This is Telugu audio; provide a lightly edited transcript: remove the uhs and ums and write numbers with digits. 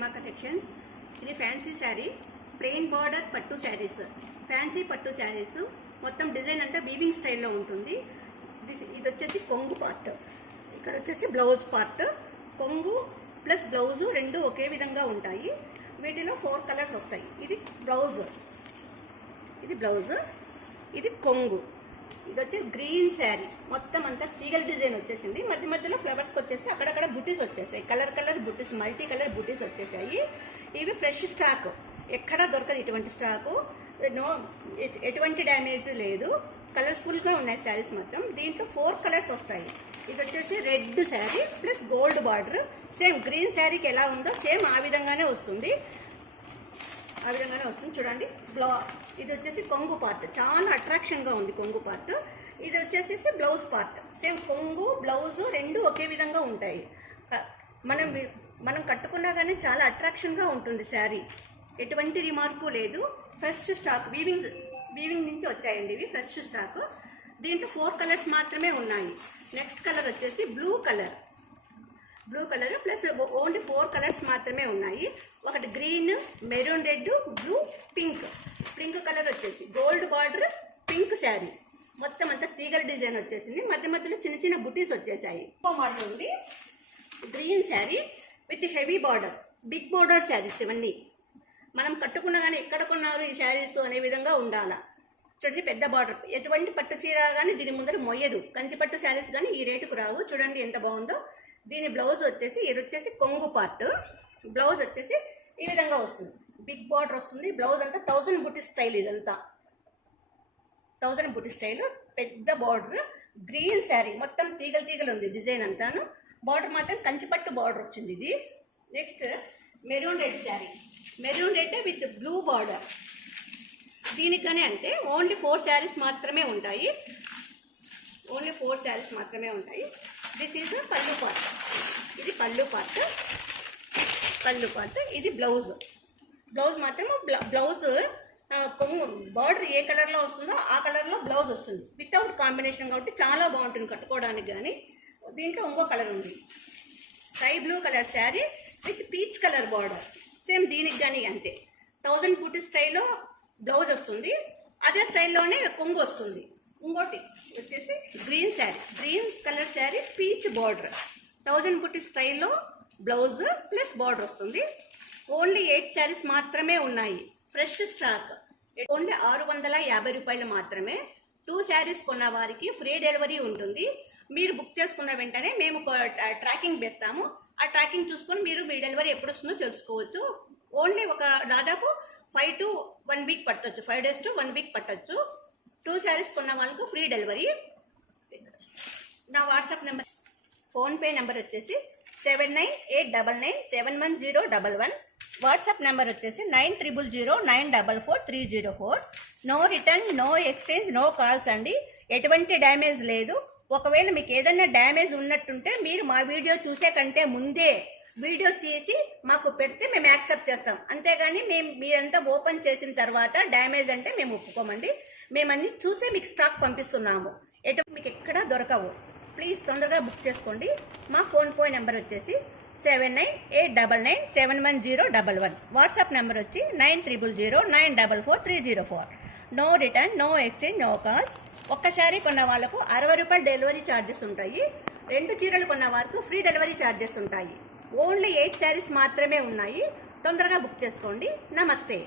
హేమ కలెక్షన్స్. ఇది ఫ్యాన్సీ శారీ, ప్లెయిన్ బార్డర్ పట్టు శారీస్, ఫ్యాన్సీ పట్టు శారీస్. మొత్తం డిజైన్ అంతా వీవింగ్ స్టైల్లో ఉంటుంది. ఇది వచ్చేసి కొంగు పార్ట్, ఇక్కడ వచ్చేసి బ్లౌజ్ పార్ట్. కొంగు ప్లస్ బ్లౌజు రెండు ఒకే విధంగా ఉంటాయి. వీటిలో 4 కలర్స్ వస్తాయి. ఇది బ్లౌజ్, ఇది బ్లౌజ్, ఇది కొంగు. ఇది వచ్చి గ్రీన్ శారీ, మొత్తం అంతా తీగల డిజైన్ వచ్చేసింది. మధ్య మధ్యలో ఫ్లవర్స్కి వచ్చేసి అక్కడక్కడ బుటీస్ వచ్చేసాయి, కలర్ కలర్ బుటీస్, మల్టీ కలర్ బుటీస్ వచ్చేసాయి. ఇవి ఫ్రెష్ స్టాక్, ఎక్కడా దొరకదు ఇటువంటి స్టాకు. ఎటువంటి డ్యామేజ్ లేదు, కలర్ఫుల్గా ఉన్నాయి శారీస్ మొత్తం. దీంట్లో 4 కలర్స్ వస్తాయి. ఇది వచ్చేసి red sari plus gold border. Same green శారీకి ఎలా ఉందో సేమ్ ఆ విధంగానే వస్తుంది, చూడండి. ఇది వచ్చేసి కొంగు పార్ట్, చాలా అట్రాక్షన్గా ఉంది కొంగు పార్ట్. ఇది వచ్చేసి బ్లౌజ్ పార్ట్. సేమ్ కొంగు బ్లౌజ్ రెండు ఒకే విధంగా ఉంటాయి. మనం కట్టుకున్నా కానీ చాలా అట్రాక్షన్గా ఉంటుంది శారీ. ఎటువంటి రిమార్కు లేదు. ఫ్రెష్ స్టాక్, వీవింగ్ నుంచి వచ్చాయండి ఇవి, ఫ్రెష్ స్టాక్. దీంట్లో 4 కలర్స్ మాత్రమే ఉన్నాయి. నెక్స్ట్ కలర్ వచ్చేసి blue colour plus only 4 colours మాత్రమే ఉన్నాయి. ఒకటి green, maroon red, blue, pink colour వచ్చేసి గోల్డ్ బార్డర్, పింక్ శారీ. మొత్తం అంతా తీగల డిజైన్ వచ్చేసింది. మధ్య మధ్యలో చిన్న చిన్న బుటీస్ వచ్చేసాయి. మోడల్ ఉంది. Green sari with heavy border, big border saris ఇవన్నీ. మనం కట్టుకున్నా కానీ ఎక్కడ కొన్నారు ఈ శారీస్ అనే విధంగా ఉండాలా. చూడండి, పెద్ద బార్డర్. ఎటువంటి పట్టు చీర కానీ దీని ముందర మొయ్యదు. కంచి పట్టు శారీస్ కానీ ఈ రేటుకు రావు. చూడండి ఎంత బాగుందో. దీని బ్లౌజ్ వచ్చేసి, ఇది వచ్చేసి కొంగు పార్ట్. బ్లౌజ్ వచ్చేసి ఈ విధంగా వస్తుంది, బిగ్ బార్డర్ వస్తుంది. బ్లౌజ్ అంతా 1000 బుటీ స్టైల్. ఇదంతా 1000 బుటీ స్టైల్, పెద్ద బార్డర్. గ్రీన్ శారీ మొత్తం తీగలు ఉంది డిజైన్ అంతాను. బార్డర్ మాత్రం కంచిపట్టు బార్డర్ వచ్చింది ఇది. Next maroon red sari, maroon red with blue border. దీనికనే అంతే, ఓన్లీ 4 శారీస్ మాత్రమే ఉంటాయి. This is pallu part. ఇది పళ్ళు పార్ట్. ఇది బ్లౌజ్ మాత్రము. బ్లౌజ్ కొంగు బార్డర్ ఏ కలర్లో వస్తుందో ఆ కలర్లో బ్లౌజ్ వస్తుంది, వితౌట్ కాంబినేషన్. కాబట్టి చాలా బాగుంటుంది కట్టుకోవడానికి. కానీ దీంట్లో ఇంకో కలర్ ఉంది, sky blue colour sari with peach colour border. Same దీనికి కానీ అంతే, 1000 బూటీ స్టైల్లో బ్లౌజ్ వస్తుంది. అదే స్టైల్లోనే కొంగు వస్తుంది. ఇంకోటి వచ్చేసి green colour sari, peach border, 1000 బూటీ స్టైల్లో బ్లౌజ్ ప్లస్ బార్డర్ వస్తుంది. ఓన్లీ 8 శారీస్ మాత్రమే ఉన్నాయి. Fresh stock. ఓన్లీ 650 రూపాయలు మాత్రమే. 2 శారీస్ కొన్న వారికి ఫ్రీ డెలివరీ ఉంటుంది. మీరు బుక్ చేసుకున్న వెంటనే మేము ట్రాకింగ్ పెడతాము. ఆ ట్రాకింగ్ చూసుకొని మీరు మీ డెలివరీ ఎప్పుడు వస్తుందో తెలుసుకోవచ్చు. ఓన్లీ ఒక దాదాపు 5 to 1 వీక్ పట్టచ్చు, 5 days to 1 వీక్ పట్టచ్చు. 2 శారీస్ కొన్న వాళ్ళకు ఫ్రీ డెలివరీ. నా వాట్సాప్ నెంబర్, ఫోన్పే నెంబర్ వచ్చేసి 7989971011. వాట్సాప్ నెంబర్ వచ్చేసి 9009444304. No return, no exchange, no calls అండి. ఎటువంటి డ్యామేజ్ లేదు. ఒకవేళ మీకు ఏదైనా డ్యామేజ్ ఉన్నట్టుంటే మీరు మా వీడియో చూసే కంటే ముందే వీడియో తీసి మాకు పెడితే మేము యాక్సెప్ట్ చేస్తాం. అంతేగాని మీరంతా ఓపెన్ చేసిన తర్వాత డ్యామేజ్ అంటే మేము ఒప్పుకోమండి. మేము అన్ని చూసే మీకు స్టాక్ పంపిస్తున్నాము. మీకు ఎక్కడా దొరకవు. ప్లీజ్ తొందరగా బుక్ చేసుకోండి. మా ఫోన్పే నెంబర్ వచ్చేసి 7989971011. వాట్సాప్ నెంబర్ వచ్చి 9009444304. No return, no exchange, no calls. ఒక్క శారీ కొన్న వాళ్ళకు 60 రూపాయలు డెలివరీ ఛార్జెస్ ఉంటాయి. 2 చీరలు కొన్న వారికి ఫ్రీ డెలివరీ ఛార్జెస్ ఉంటాయి. ఓన్లీ 8 శారీస్ మాత్రమే ఉన్నాయి. తొందరగా బుక్ చేసుకోండి. నమస్తే.